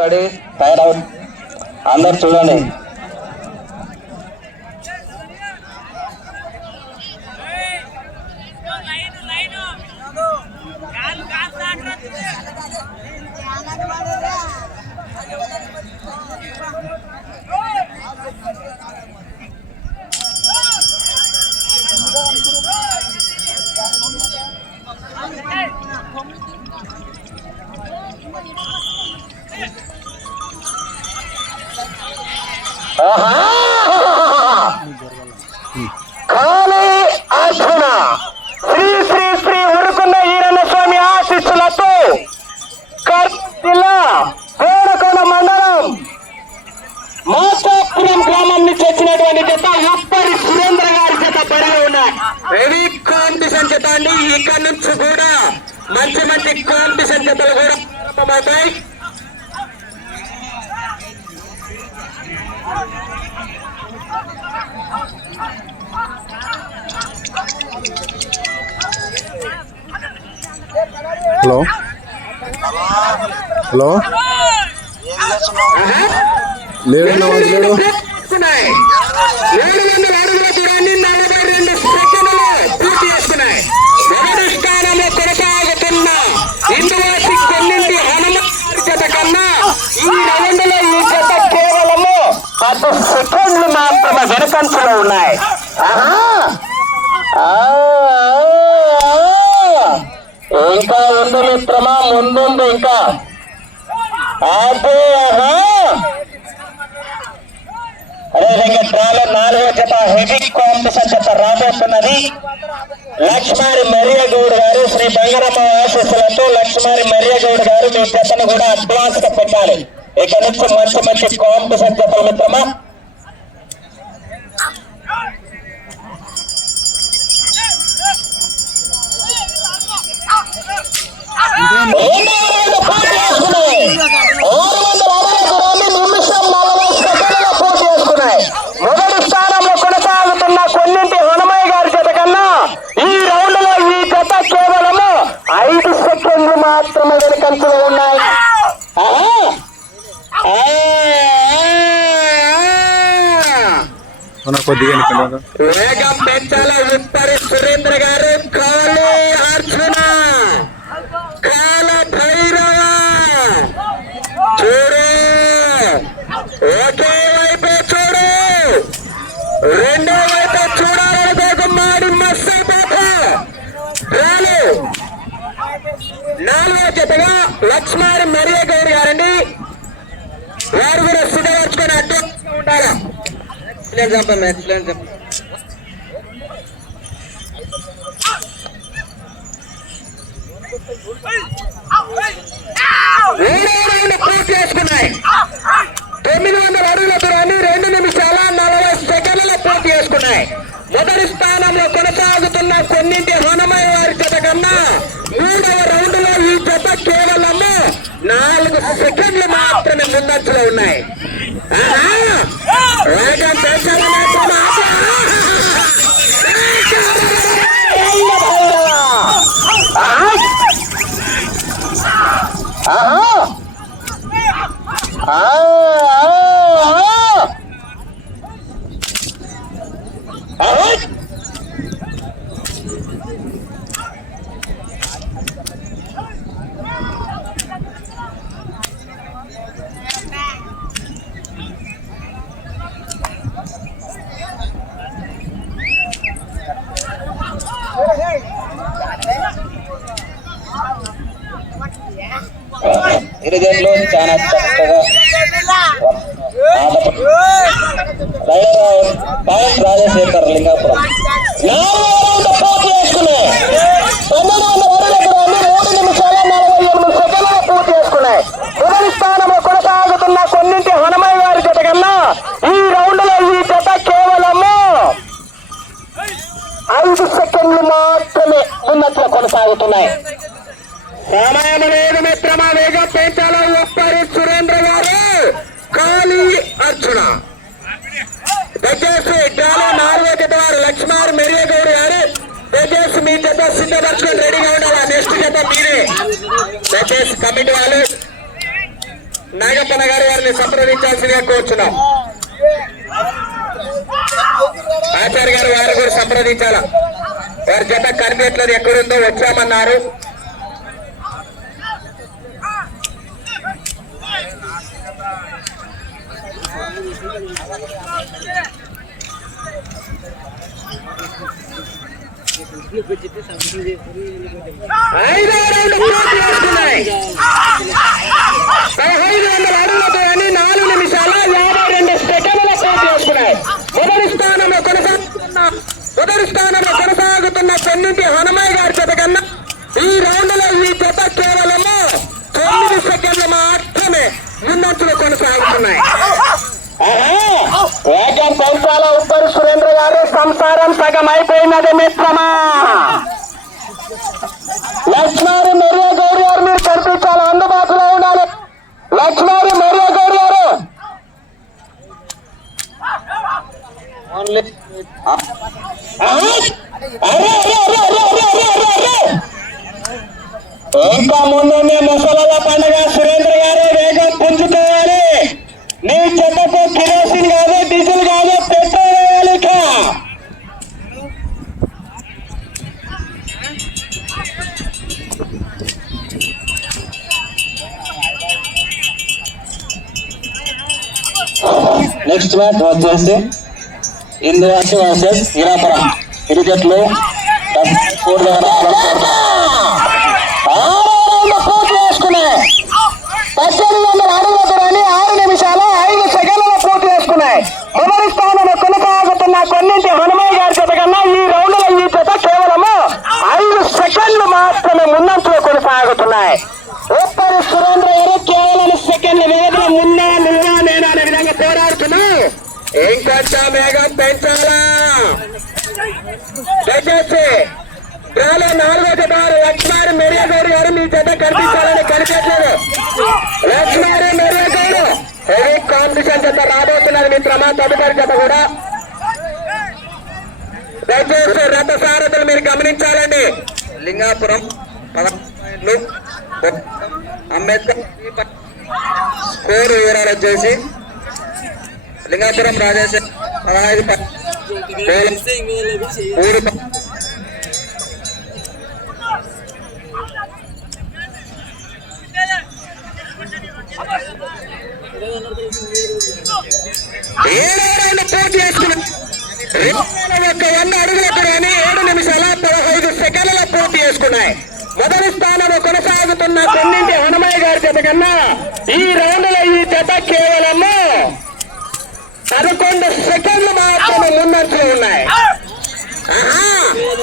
Ready fire out అందరు చూడండి. కాళీ అర్జున శ్రీ శ్రీ శ్రీ ఉరుకున్న ఈరన్న స్వామి ఆశీస్సులతో జిల్లా కోరకొండ మండలం మాసాపురం గ్రామం నుంచి వచ్చినటువంటి జత ఉప్పరి సురేంద్ర గారి జత బరిలో ఉన్నాయి. హెవీ కాంపిటీషన్ జత అండి. ఇక్కడ నుంచి కూడా మంచి మంచి కాంపిటీషన్ జతలు కూడా ప్రారంభమవుతాయి. హలో హలో లేడు లేడు 700 అడుగుల దూరాన్ని 42 సెకండ్లలో పూర్తి చేసుకున్నాయి. మొదటి స్థానంలో కొనసాగుతున్న ఇందువాసి కొన్నింటి హనుమాన్ జత కన్నా ఈ రౌండ్లో ఈ జత కేవలము 10 సెకండ్లు మాత్రమే వెనుకంచలో ఉన్నాయి. ఇంకా ఉంది మిత్రమా, ముందుంది ఇంకా. అదేవిధంగా డ్రాలో 4వ జత హెవీ కాంపిటీషన్ జత రాబోతున్నది. లక్ష్మారి మరియగౌడ్ గారు శ్రీ బంగారమ్మ ఆశీస్సులతో లక్ష్మారి మరియగౌడ్ గారు మీ జతను కూడా అడ్వాన్స్ గా పెట్టాలి. ఇక్కడ నుంచి మంచి మంచి కాంపిటీషన్ జతలు మిత్రమా. మొదటి స్థానంలో కొనసాగుతున్న కొన్నింటి హనుమయ్య గారి జత కన్నా ఈ రౌండ్ లో ఈ జత కేవలము 5 సెకండ్లు మాత్రమే వెనుకంచలో ఉన్నాయి. వేగం పెంచాలి. ఉప్పరి సురేంద్ర గారు కాళీ అర్జున కాల భైరవ చూడు, ఒకే వైపు చూడు, రెండో వైపు చూడాలనుకో. మాడి మస్సైపోత రాలు 4వ జతగా లక్ష్మారి మరియగౌరి గారండి. వారు కూడా సిద్ధపరచుకొని అడ్డు ఉండాలి. చెప్పండి ఎక్సలెంట్ చెప్పండి. పూర్తి చేసుకున్నాయి. 900 అడుగుల దూరాన్ని 2 నిమిషాల 40 సెకండ్లలో పూర్తి చేసుకున్నాయి. మొదటి స్థానంలో కొనసాగుతున్న కొన్నింటి హనుమయ్య వారి జత కన్నా 3వ రౌండ్ లో ఈ జత కేవలము 4 సెకండ్లు మాత్రమే ముందంచలో ఉన్నాయి. వేగం పెంచాలి మాత్రమే. ఇరుదేంలో చాలా చక్కగా రాజశేఖర్ లింగాపురం 4 చేసుకున్నాయి. 3 నిమిషాల 47 సెకండ్లు పూర్తి చేసుకున్నాయి. మొదటి స్థానంలో కొనసాగుతున్న కొన్నింటి హనుమయ్య గారి జత కన్నా ఈ రౌండ్ లో ఈ జత కేవలము 5 సెకండ్లు మాత్రమే ఉన్నట్లు కొనసాగుతున్నాయి. సమయం లేదు మిత్రమా, వేగం పెంచాల. ఉప్పరి సురేంద్ర గారు కాళీ అర్జున దయచేసి డ్రాలో 4వ జత వారు లక్ష్మారి మెరియగౌడ్ గారు దయచేసి మీ జత సిద్ధపరచుకొని రెడీగా ఉండాలి. నెక్స్ట్ జత మీరే దయచేసి కమిటీ వాళ్ళు నాగప్పన్న గారు వారిని సంప్రదించాల్సిందిగా కోరుచున్నాం. ఆచార్య గారు వారు కూడా సంప్రదించాలా. వారి జత కనిపించలేదు, ఎక్కడుందో వచ్చామన్నారు. ఐదో రౌండ్ పూర్తి చేసుకున్నాయి. 1500 అడుగులతో 4 నిమిషాల 52 సెకండ్ల పూర్తి చేసుకున్నాయి. మొదటి స్థానంలో కొనసాగుతున్న కొన్నింటి హనుమయ్య గారి జత కన్నా ఈ రౌండ్ లో ఈ జత కేవలము 9 సెకండ్లు మాత్రమే ముందంచులో కొనసాగుతున్నాయి. వేగం పెంచాల ఉత్తరు సురేంద్ర గారు. సంసారం సగం అయిపోయినది మిత్రమా. లక్ష్మారి మెరియా గౌరి గారు మీరు కనిపించాలి, అందుబాటులో ఉండాలి. లక్ష్మారి మెరియా గౌరి గారు ఇంకా ముందుంది ముసలాల పండుగ. సురేంద్ర గారు వేగం పుంజుకోవాలి. నీ చెత్తకు కిరోసిన్ కాదు, డీజిల్ కాదు, పెట్రోల్ వేయాలి. నెక్స్ట్ మ్యాచ్ వచ్చేసి ఇందువాసి వర్సెస్ ఇరాపురం. ఇరు జట్లు పూర్తి చేసుకున్నాయి. 1800 అడుగులతో 6 నిమిషాల 5 సెకండ్లలో పూర్తి చేసుకున్నాయి. మొదటి స్థానంలో కొనసాగుతున్న కొన్నింటి హనుమయ్య గారి జత కన్నా ఈ రౌండ్ లో ఈ జత కేవలము 5 సెకండ్లు మాత్రమే ముందంచులో కొనసాగుతున్నాయి. ఉత్తరు సురేంద్ర గారు కేవలం సెకండ్ల వ్యవధిలో మున్నా నువ్వా నేనా అనే విధంగా పోరాడుతున్నావు. ఇంకొంచెం వేగం పెంచాలా. దయచేసి కేవలం 4వ జత లక్ష్మారి మెరియా గౌరి గారు మీ జత కనిపించాలని కనిపించలేదు. Lakshmari Maria Gowru heavy competition జత రాబోతున్నారు మిత్రమా. తదుపరి జత కూడా దయచేసి రథ సారథులు మీరు గమనించాలండి. లింగాపురం 15 అంబేద్కర్ స్కోర్ వివరాలు వచ్చేసి లింగాపురం రాజేశ్వర 15 పూర్తి చేసుకున్నాం. 100 అడుగులకు 7 నిమిషాల 15 సెకండ్ల పూర్తి చేసుకున్నాయి. మొదటి స్థానంలో కొనసాగుతున్న కొన్నింటి హనుమయ్య గారి జత కన్నా ఈ రౌండ్ లో ఈ జత కేవలము 11 సెకండ్లు మాత్రమే ముందంచులో ఉన్నాయి.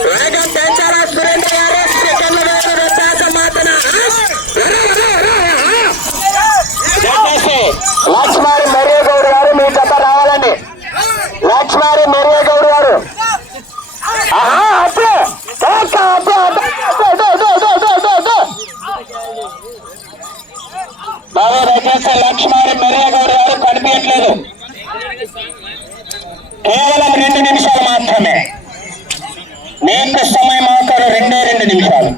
వేగం పెంచారా సురేంద్ర గారు. సెకండ్ల వేరు వ్యత్యాసం మాత్రం. లక్ష్మారి మెరియా గౌడ్ గారు మీ జత రావాలండి. లక్ష్మారి మెరియా గౌడ్ గారు లక్ష్మారి మెరియా గౌడ్ గారు కనిపించట్లేదు. కేవలం 2 నిమిషాలు మాత్రమే. మీకు సమయం అవసరం 2 నిమిషాలు.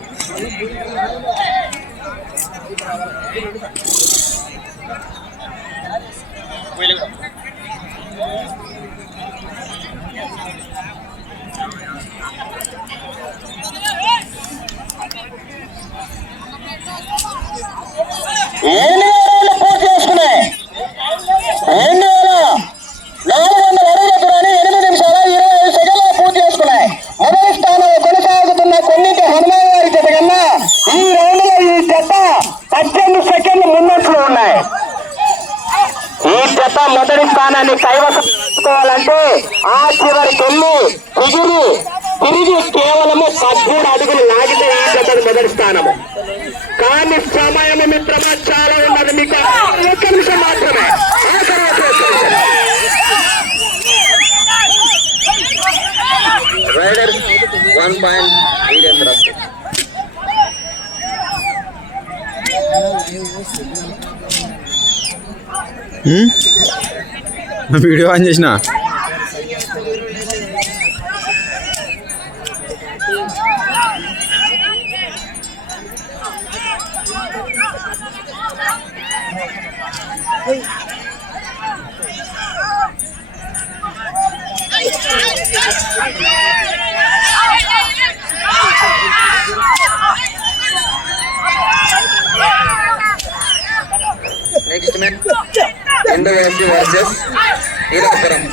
పూర్తి చేసుకున్నాయి. 2400 అడుగులకు 8 నిమిషాల 25 సెకండ్లు పూర్తి చేసుకున్నాయి. మొదటి స్థానంలో కొనసాగుతున్న కొన్నింటి హనుమయ్య గారి జత కన్నా ఈ రౌండ్ లో ఈ జత 18 సెకండ్లు ముందంచులో ఉన్నాయి. ఈ జత మొదటి స్థానాన్ని కైవసం చేసుకోవాలంటే ఆ చివరికి వెళ్ళి తిరిగి కేవలము 13 అడుగులు లాగితే ఈ జత మొదటి స్థానము. కానీ సమయం మిత్రమా చాలా ఉన్నది. మీకు 1 నిమిషం మాత్రమే. రైడర్ 1.8 వీడియో ఆన్ చేసిన నెక్స్ట్ మ్యాచ్ ఇండోవేసి వర్సెస్ నీలాపురం.